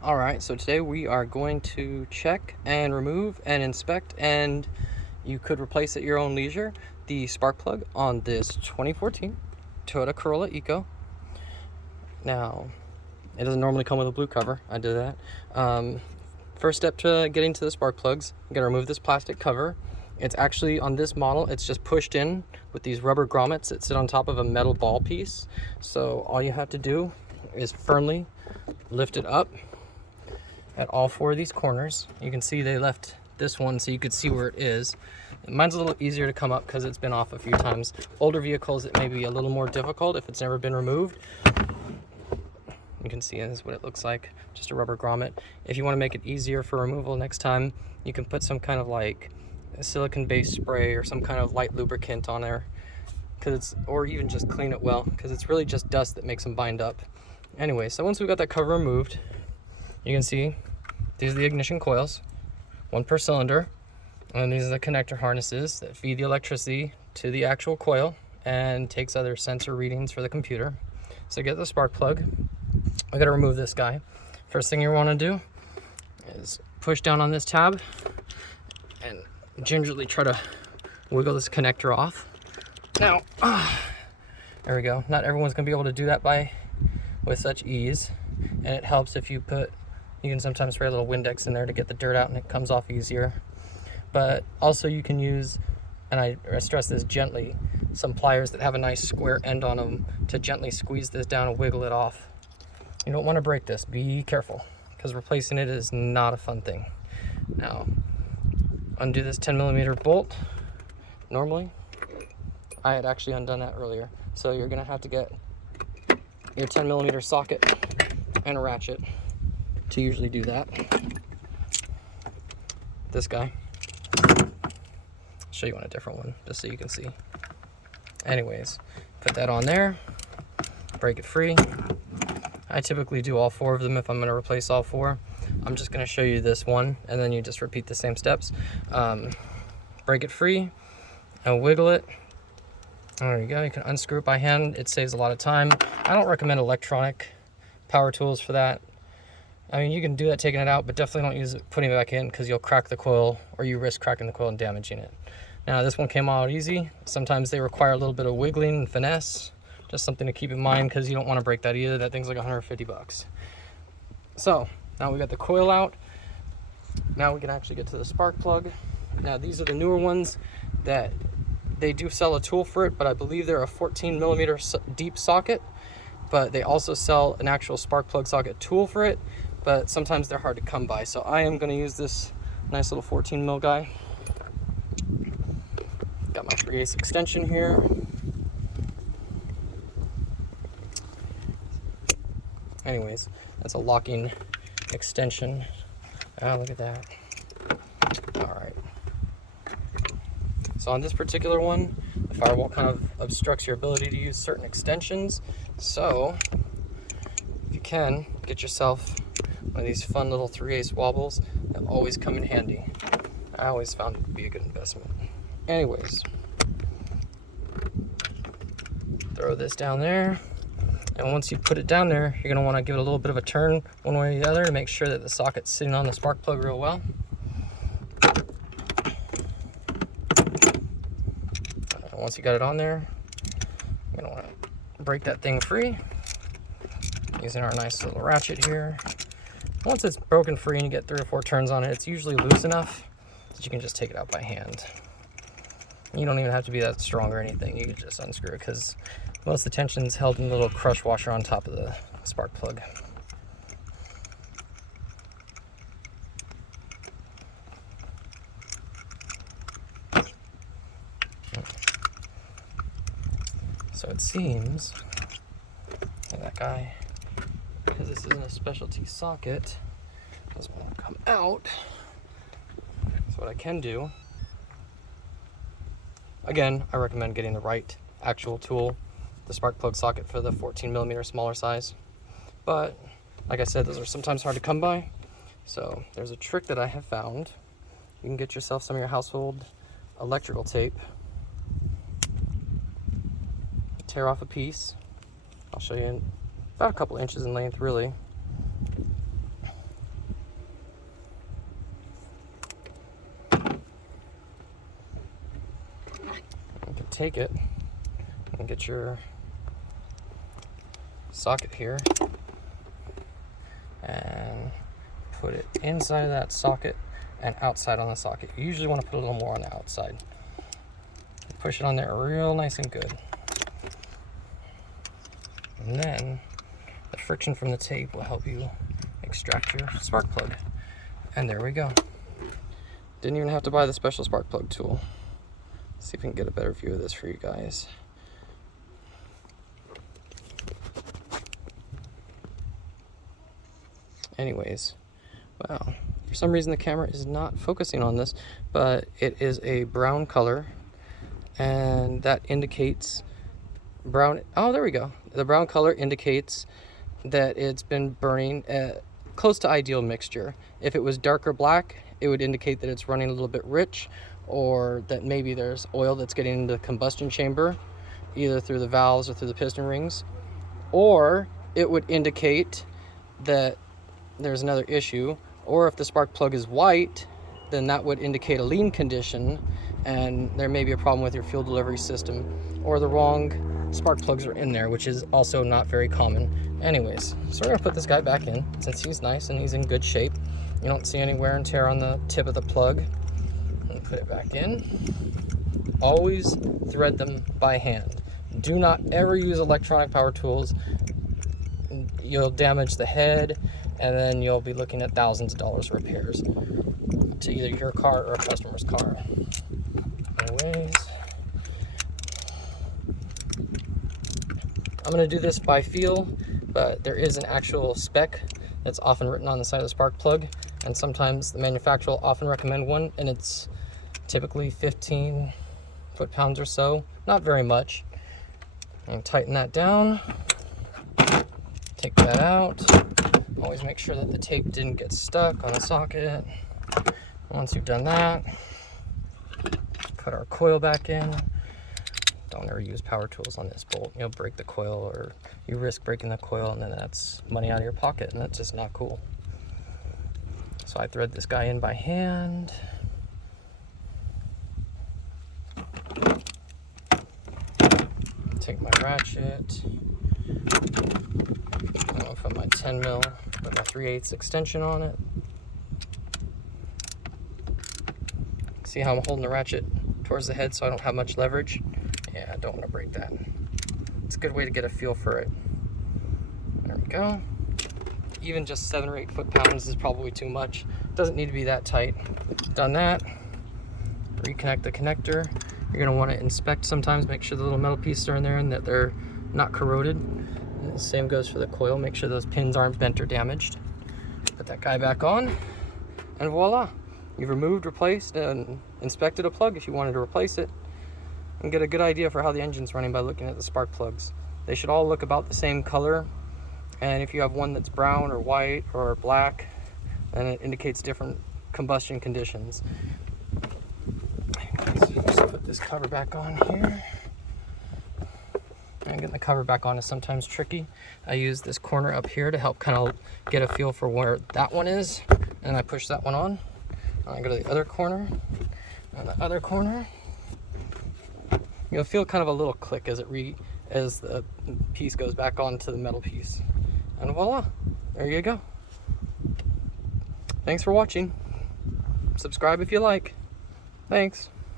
Alright, so today we are going to check and remove and inspect, and you could replace at your own leisure, the spark plug on this 2014 Toyota Corolla Eco. Now, it doesn't normally come with a blue cover. I did that. First step to getting to the spark plugs, you gotta remove this plastic cover. It's actually, on this model, it's just pushed in with these rubber grommets that sit on top of a metal ball piece. So all you have to do is firmly lift it up at all four of these corners. You can see they left this one so you could see where it is. Mine's a little easier to come up because it's been off a few times. Older vehicles, it may be a little more difficult if it's never been removed. You can see this is what it looks like, just a rubber grommet. If you want to make it easier for removal next time, you can put some kind of like a silicone-based spray or some kind of light lubricant on there, or even just clean it well, because it's really just dust that makes them bind up. Anyway, so once we got that cover removed, you can see these are the ignition coils, one per cylinder, and these are the connector harnesses that feed the electricity to the actual coil and takes other sensor readings for the computer. So get the spark plug. I gotta remove this guy. First thing you want to do is push down on this tab and gingerly try to wiggle this connector off. Now, there we go. Not everyone's gonna be able to do that with such ease, and it helps if you can sometimes spray a little Windex in there to get the dirt out and it comes off easier. But also you can use, and I stress this gently, some pliers that have a nice square end on them to gently squeeze this down and wiggle it off. You don't want to break this. Be careful, because replacing it is not a fun thing. Now, undo this 10mm bolt. Normally, I had actually undone that earlier. So you're going to have to get your 10mm socket and a ratchet to usually do that. This guy. I'll show you on a different one, just so you can see. Anyways, put that on there, break it free. I typically do all four of them if I'm going to replace all four. I'm just going to show you this one, and then you just repeat the same steps. Break it free and wiggle it. There you go. You can unscrew it by hand. It saves a lot of time. I don't recommend electronic power tools for that. I mean, you can do that taking it out, but definitely don't use it putting it back in, because you'll crack the coil, or you risk cracking the coil and damaging it. Now, this one came out easy. Sometimes they require a little bit of wiggling and finesse. Just something to keep in mind, because you don't want to break that either. That thing's like 150 bucks. So now we got the coil out. Now we can actually get to the spark plug. Now these are the newer ones that they do sell a tool for it, but I believe they're a 14mm deep socket. But they also sell an actual spark plug socket tool for it, but sometimes they're hard to come by. So I am going to use this nice little 14mm guy. Got my 3/8 extension here. Anyways, that's a locking extension. Ah, look at that. All right. So on this particular one, the firewall kind of obstructs your ability to use certain extensions. So if you can, get yourself one of these fun little 3/8 wobbles that always come in handy. I always found it to be a good investment. Anyways, throw this down there. And once you put it down there, you're going to want to give it a little bit of a turn one way or the other to make sure that the socket's sitting on the spark plug real well. And once you got it on there, you're going to want to break that thing free using our nice little ratchet here. Once it's broken free and you get 3 or 4 turns on it, it's usually loose enough that you can just take it out by hand. You don't even have to be that strong or anything. You can just unscrew it, because most of the tension is held in a little crush washer on top of the spark plug. So it seems that guy, because this isn't a specialty socket, doesn't want to come out. So what I can do, again, I recommend getting the right actual tool, the spark plug socket for the 14mm smaller size. But like I said, those are sometimes hard to come by. So there's a trick that I have found. You can get yourself some of your household electrical tape, tear off a piece. I'll show you in about a couple inches in length, really. take it and get your socket here and put it inside of that socket and outside on the socket. You usually want to put a little more on the outside. Push it on there real nice and good. And then the friction from the tape will help you extract your spark plug. And there we go. Didn't even have to buy the special spark plug tool. Let's see if we can get a better view of this for you guys. Anyways, wow, for some reason the camera is not focusing on this, but it is a brown color, and that indicates brown. Oh, there we go. The brown color indicates that it's been burning at close to ideal mixture. If it was darker black, it would indicate that it's running a little bit rich, or that maybe there's oil that's getting into the combustion chamber, either through the valves or through the piston rings, or it would indicate that there's another issue. Or if the spark plug is white, then that would indicate a lean condition, and there may be a problem with your fuel delivery system, or the wrong spark plugs are in there, which is also not very common. Anyways, so we're gonna put this guy back in since he's nice and he's in good shape. You don't see any wear and tear on the tip of the plug. And put it back in. Always thread them by hand. Do not ever use electronic power tools. You'll damage the head, and then you'll be looking at thousands of dollars repairs to either your car or a customer's car. Anyways, I'm going to do this by feel, but there is an actual spec that's often written on the side of the spark plug, and sometimes the manufacturer will often recommend one, and it's typically 15 foot-pounds or so, not very much. And tighten that down, take that out. Always make sure that the tape didn't get stuck on the socket. Once you've done that, put our coil back in. Don't ever use power tools on this bolt. You'll break the coil, or you risk breaking the coil, and then that's money out of your pocket, and that's just not cool. So I thread this guy in by hand. Take my ratchet. I'm gonna put my 10 mil with my 3/8 extension on it. See how I'm holding the ratchet towards the head so I don't have much leverage? Yeah, I don't want to break that. It's a good way to get a feel for it. There we go. Even just 7 or 8 foot-pounds is probably too much. Doesn't need to be that tight. Done that. Reconnect the connector. You're going to want to inspect sometimes, make sure the little metal pieces are in there and that they're not corroded. And the same goes for the coil. Make sure those pins aren't bent or damaged. Put that guy back on, and voila. You've removed, replaced, and inspected a plug if you wanted to replace it, and get a good idea for how the engine's running by looking at the spark plugs. They should all look about the same color, and if you have one that's brown or white or black, then it indicates different combustion conditions. So just put this cover back on here. And getting the cover back on is sometimes tricky. I use this corner up here to help kind of get a feel for where that one is, and I push that one on. And I go to the other corner, and the other corner. You'll feel kind of a little click as as the piece goes back onto the metal piece. And voila, there you go. Thanks for watching. Subscribe if you like. Thanks.